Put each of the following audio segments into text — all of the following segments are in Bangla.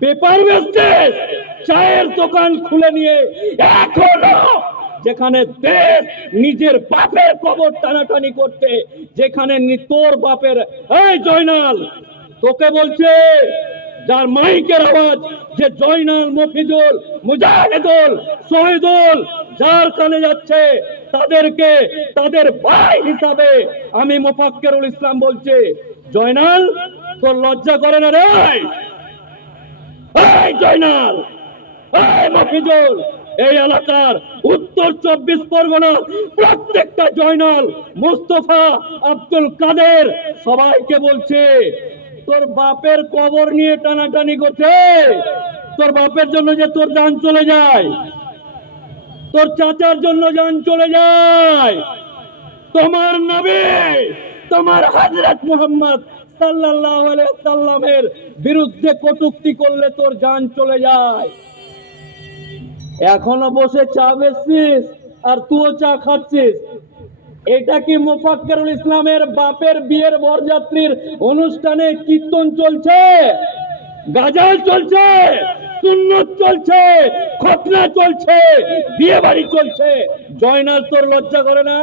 পেপার বেচতে চায়ের দোকান খুলে নিয়ে এখনও যেখানে দেশ নিজের বাপের কবর টানাটানি করতে যেখানে তোর বাপের, এই জয়নাল, তোকে বলছে, যার মাইকের আওয়াজ, যে জয়নাল মফিজুল, মুজাহিদুল, শহীদুল, যার কানে যাচ্ছে, তাদেরকে তাদের ভাই হিসাবে আমি মোফাক্কেরুল ইসলাম বলছি, জয়নাল, তোর লজ্জা করে না রে? এই জয়নাল, এই মফিজুল, এই এলাকার উত্তর চব্বিশ পরগনার প্রত্যেকটা জয়নাল মুস্তফা আব্দুল কাদের সবাইকে বলছে, তোর বাপের কবর নিয়ে টানাটানি করছে, তোর বাপের জন্য যে তোর যান চলে যায়, তোর চাচার জন্য যান চলে যায়, তোমার নবী, তোমার হযরত মুহাম্মদ আলাইহি সাল্লামের বিরুদ্ধে কটূক্তি করলে তোর জান চলে যায়। এখনও বসে চা বেচছিস আর তুইও চা খাচ্ছিস। এটা কি মুফাক্কিরুল ইসলামের বাপের বিয়ের বরযাত্রীর অনুষ্ঠানে কীর্তন চলছে? গাজাল চলছে, সুন্নত চলছে, খতনা চলছে বিয়ে বাড়ি চলছে। জয়নাল তোর লজ্জা করে না?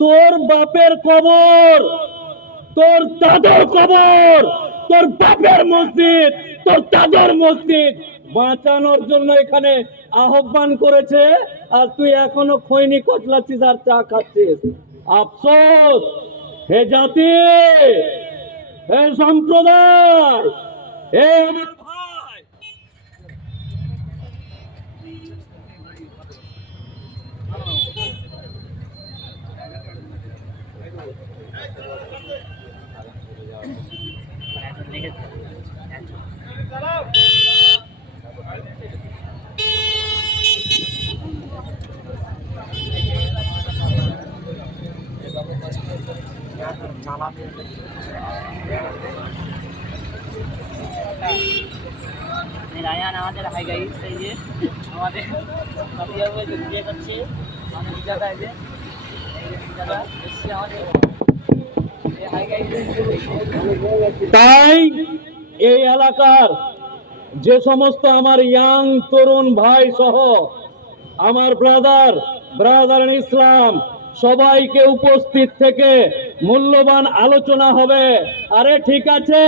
তোর বাপের কবর তোর দাদর কবর, তোর বাপের মসজিদ, তোর দাদর মসজিদ। বাঁচানোর জন্য এখানে আহ্বান করেছে, আর তুই এখনও খৈনি কচলাচ্ছিস আর চা খাচ্ছিস। আফসোস! হে জাতি! হে সম্প্রদায়! হে আমার ভাই রায়ান আমাদের হাই যে আমাদের যে বিয়ে করছে আমাদের যে আমাদের তাই এই এলাকার যে সমস্ত আমার ইয়াং তরুণ ভাই সহ আমার ব্রাদার ব্রাদার ইসলাম, সবাইকে উপস্থিত থেকে মূল্যবান আলোচনা হবে। আরে ঠিক আছে,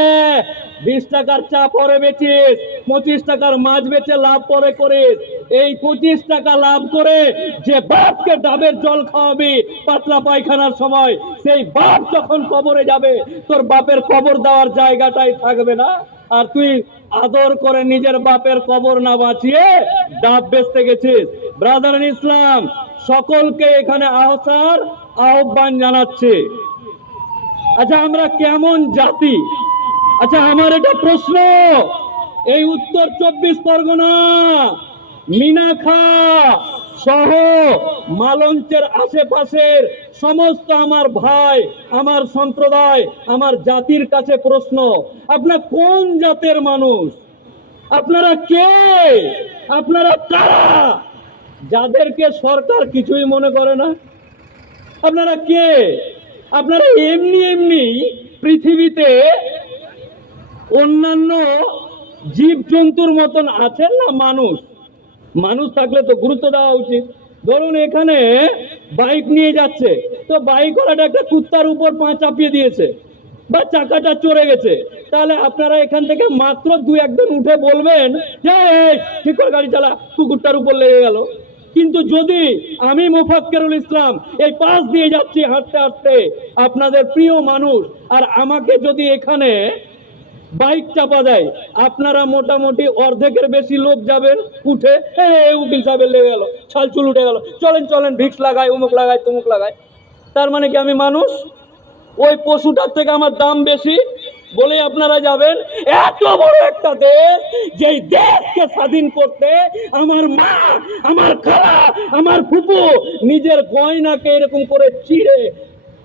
বিশ টাকার চা পরে বেচিস, পঁচিশ টাকার মাছ বেচে লাভ পরে করিস। এই পঁচিশ টাকা লাভ করে যে বাপকে ডাবের জল খাওয়াবি পাতলা পায়খানার সময়, সেই বাপ যখন কবরে যাবে, তোর বাপের কবর দেওয়ার জায়গাটাই থাকবে না। আর তুই আদর করে নিজের বাপের কবর না বাঁচিয়ে ডাব বেচতে গেছিস। ব্রাদার ইসলাম সকলকে এখানে আহসার আহ্বান জানাচ্ছে। আচ্ছা আমরা কেমন জাতি? আচ্ছা আমার এটা প্রশ্ন। এই উত্তর চব্বিশ পরগনা মিনাখা সহ মালঞ্চের আশেপাশের সমস্ত আমার ভাই, আমার সম্প্রদায়, আমার জাতির কাছে প্রশ্ন। আপনার কোন জাতের মানুষ? আপনারা কে? আপনারা কারা? যাদেরকে সরকার কিছুই মনে করে না। আপনারা কে? আপনারা এমনি এমনি পৃথিবীতে অন্যান্য জীব জন্তুর মতন আছেন না মানুষ? মানুষ থাকলে তো গুরুত্ব দেওয়া উচিত। ধরুন এখানে বাইক নিয়ে যাচ্ছে তো বাইক বাইকওয়ালাটা একটা কুত্তার উপর পা চাপিয়ে দিয়েছে বা চাকাটা চড়ে গেছে। তাহলে আপনারা এখান থেকে মাত্র দু একজন উঠে বলবেন যে "এই, ঠিক করে গাড়ি চালা। কুকুরটার উপর লেগে গেল। কিন্তু যদি আমি মুফাক্কেরুল ইসলাম এই পাশ দিয়ে যাচ্ছি হাঁটতে হাঁটতে আপনাদের প্রিয় মানুষ আর আমাকে যদি এখানে বাইক চাপা দেয় আপনারা মোটামুটি অর্ধেকের বেশি লোক যাবেন উঠে "এ, এ, উকিল সাহেবের লেগে গেল ছাল চুল উঠে গেল চলেন চলেন ভিক্স লাগায় উমুক লাগায় তুমুক লাগায় তার মানে কি আমি মানুষ? ওই পশুটার থেকে আমার দাম বেশি বলে আপনারা যাবেন, এত বড় একটা দেশ, যেই দেশকে স্বাধীন করতে আমার মা, আমার খালা, আমার ফুপু নিজের গয়নাকে এরকম করে চিড়ে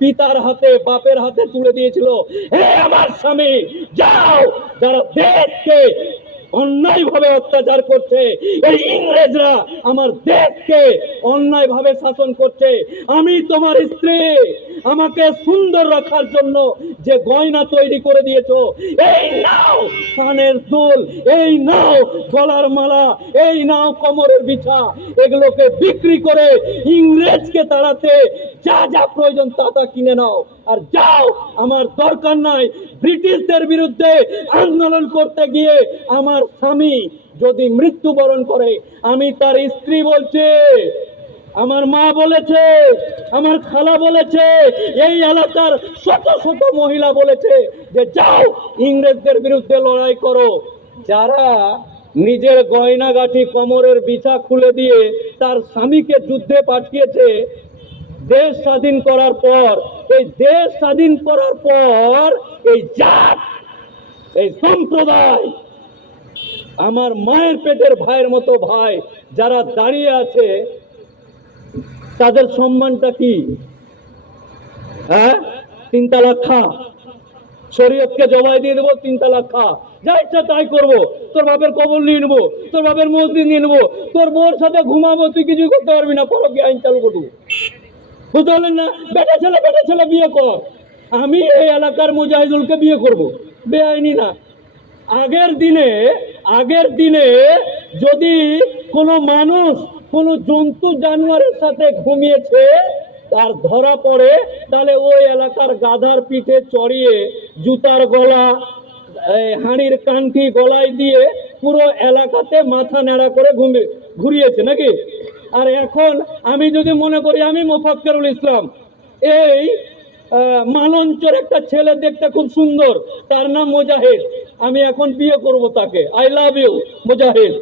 পিতার হাতে, বাপের হাতে তুলে দিয়েছিল। হে আমার স্বামী, যাও, যারা দেশকে অন্যায়ভাবে অত্যাচার করছে। এই ইংরেজরা আমার দেশকে অন্যায়ভাবে শাসন করছে। আমি তোমার স্ত্রী। আমাকে সুন্দর রাখার জন্য যে গয়না তৈরি করে দিয়েছ, এই নাও কানের দুল, এই নাও গলার মালা, এই নাও কোমরের বিছা। এগুলোকে বিক্রি করে ইংরেজকে তাড়াতে যা যা প্রয়োজন তা তা কিনে নাও। আর যাও, আমার দরকার নাই। ব্রিটিশদের বিরুদ্ধে আন্দোলন করতে গিয়ে আমার স্বামী যদি মৃত্যুবরণ করে, আমি তার স্ত্রী বলছে, আমার মা বলেছে, আমার খালা বলেছে, এই এলাকার শত শত মহিলা বলেছে যে যাও, ইংরেজদের বিরুদ্ধে লড়াই করো। যারা নিজের গয়নাগাটি কোমরের বিছা খুলে দিয়ে তার স্বামীকে যুদ্ধে পাঠিয়েছে দেশ স্বাধীন করার পর, এই দেশ স্বাধীন করার পর এই জাত, এই সম্প্রদায়, আমার মায়ের পেটের ভাইয়ের মতো ভাই যারা দাঁড়িয়ে আছে, তাদের সম্মানটা কি? হ্যাঁ? তিন তালাক খা। শরীয়তকে জবাই দিয়ে দেবো তিন তালাক খা। যা ইচ্ছা তাই করব। তোর বাপের কবর নিয়ে নেব, তোর বাপের মসজিদ নিয়ে নেব, তোর বউর সাথে ঘুমাবো, তুই কিছুই করতে পারবি না পরো কি আইন চালু করব। পারলেন না, বেটা ছেলে বেটা ছেলে বিয়ে কর। আমি এই এলাকার মুজাহিদুলকে বিয়ে করব। বেআইনি না। আগের দিনে আগের দিনে যদি কোনো মানুষ কোনো জন্তু জানোয়ারের সাথে ঘুমিয়েছে, তার ধরা পড়ে, তাহলে ওই এলাকার গাধার পিঠে চড়িয়ে জুতার গলা হাঁড়ির কান্ঠি গলায় দিয়ে পুরো এলাকাতে মাথা নেড়া করে ঘুমিয়ে ঘুরিয়েছে নাকি? আর এখন আমি যদি মনে করি আমি মোফাক্কেরুল ইসলাম, এই মালঞ্চের একটা ছেলে দেখতে খুব সুন্দর, তার নাম মোজাহিদ। আমি এখন বিয়ে করব তাকে। I love you Mojahid.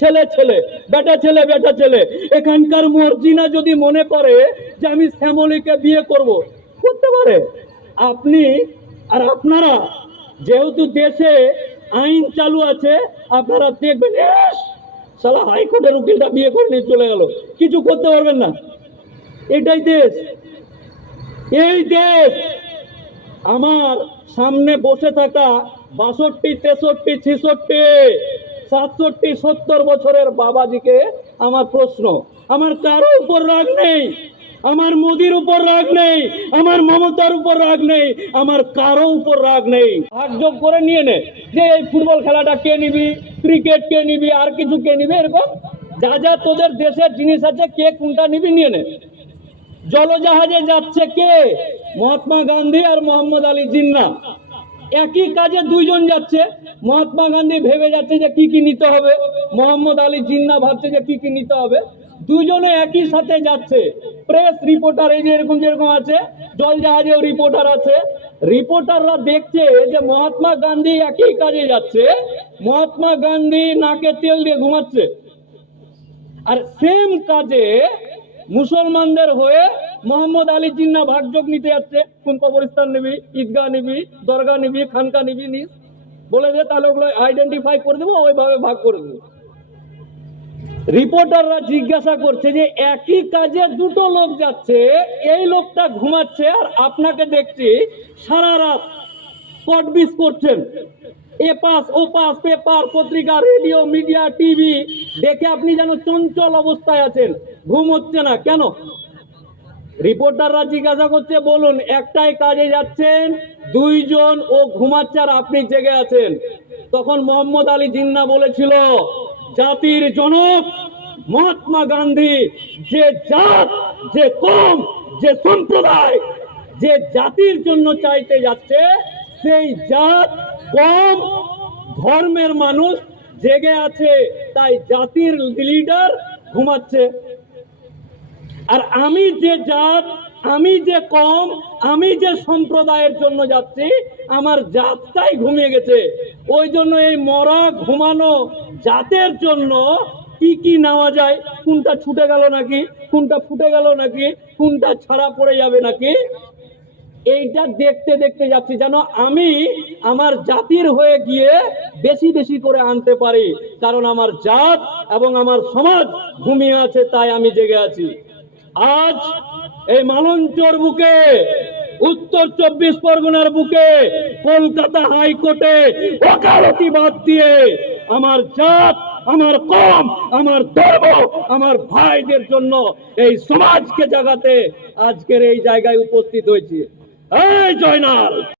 ছেলে ছেলে, বেটা ছেলে বেটা ছেলে। এখানকার মর্জিনা যদি মনে করে যে আমি শ্যামলীকে বিয়ে করব, করতে পারে। আপনি আর আপনারা, যেহেতু দেশে আইন চালু আছে, আপনারা দেখবেন "ইস, শালা হাইকোর্টের উকিলটা বিয়ে করে নিয়ে চলে গেল। কিছু করতে পারবেন না। এটাই দেশ। এই দেশ। আমার সামনে বসে থাকা বাষট্টি তেষট্টি ছেষট্টি সাতষট্টি সত্তর বছরের বাবাজিকে আমার প্রশ্ন। আমার কারও উপর রাগ নেই। আমার মোদির উপর রাগ নেই, আমার মমতার উপর রাগ নেই, আমার কারও উপর রাগ নেই। ভাগযোগ করে নিয়ে নে, যে এই ফুটবল খেলাটা কে নিবি, ক্রিকেট কে নিবি, আর কিছু কে নিবি, এরকম যা যা তোদের দেশের জিনিস আছে, কে কোনটা নিবি নিয়ে নে। জলজাহাজে যাচ্ছে কে? মহাত্মা গান্ধী আর মোহাম্মদ আলী জিন্না। একই কাজে দুইজন যাচ্ছে, মহাত্মা গান্ধী ভেবে যাচ্ছে যে কি কি নিতে হবে, মোহাম্মদ আলী জিন্না ভাবছে যে কি কি নিতে হবে। দুজনে একই সাথে যাচ্ছে। প্রেস রিপোর্টার এই যে এরকম যেরকম আছে, জল জাহাজেও রিপোর্টার আছে। রিপোর্টাররা দেখছে যে মহাত্মা গান্ধী একই কাজে যাচ্ছে, মহাত্মা গান্ধী নাকে তেল দিয়ে ঘুমাচ্ছে। আর সেম কাজে মুসলমানদের হয়ে মোহাম্মদ আলী জিন্না ভাগযোগ নিতে যাচ্ছে। কোন কবরস্থান নিবি? ঈদগাহ নিবি? দরগা নিবি? খানকা নিবি? নিস। বলে দে, তাহলে ওগুলো আইডেন্টিফাই করে দেবো, ওইভাবে ভাগ করে দেবো। রিপোর্টাররা জিজ্ঞাসা করছে যে একই কাজে দুটো লোক যাচ্ছে, এই লোকটা ঘুমাচ্ছে আর আপনাকে দেখছি সারা রাত কটবিস করছেন। এ পাস ও পাস পেপার, পত্রিকা, রেডিও, মিডিয়া, টিভি, দেখে আপনি যেন চঞ্চল অবস্থায় আছেন। ঘুম হচ্ছে না, কেন? রিপোর্টাররা জিজ্ঞাসা করছে, বলুন, একটাই কাজে যাচ্ছেন, দুইজন, ও ঘুমাচ্ছে আর আপনি জেগে আছেন। তখন মোহাম্মদ আলী জিন্না বলেছিল, জাতির জনক মহাত্মা গান্ধী, যে জাত, যে কম, যে সম্প্রদায়, যে জাতির জন্য চাইতে যাচ্ছে, সেই জাত কম, ধর্মের মানুষ জেগে আছে, তাই জাতির লিডার ঘুমাচ্ছে। আর আমি যে জাত, আমি যে কম, আমি যে সম্প্রদায়ের জন্য যাচ্ছি, আমার জাতটাই ঘুমিয়ে গেছে। ওই জন্য এই মরা, ঘুমানো জাতের জন্য কি কি নেওয়া যায়? কোনটা ছুটে গেল নাকি? কোনটা ফুটে গেল নাকি? কোনটা ছাড়া পড়ে যাবে নাকি? এইটা দেখতে দেখতে যাচ্ছি, যেন আমি আমার জাতির হয়ে গিয়ে বেশি বেশি করে আনতে পারি। কারণ আমার জাত এবং আমার সমাজ ঘুমিয়ে আছে, তাই আমি জেগে আছি। আজ এই মালঞ্চর বুকে, উত্তর চব্বিশ পরগনার বুকে, কলকাতা হাইকোর্টে ওকালতি বাদ দিয়ে আমার জাত আমার কম, আমার ধর্ম, আমার ভাইদের জন্য এই সমাজকে জাগাতে আজকের এই জায়গায় উপস্থিত হয়েছি। এই জয়নাল!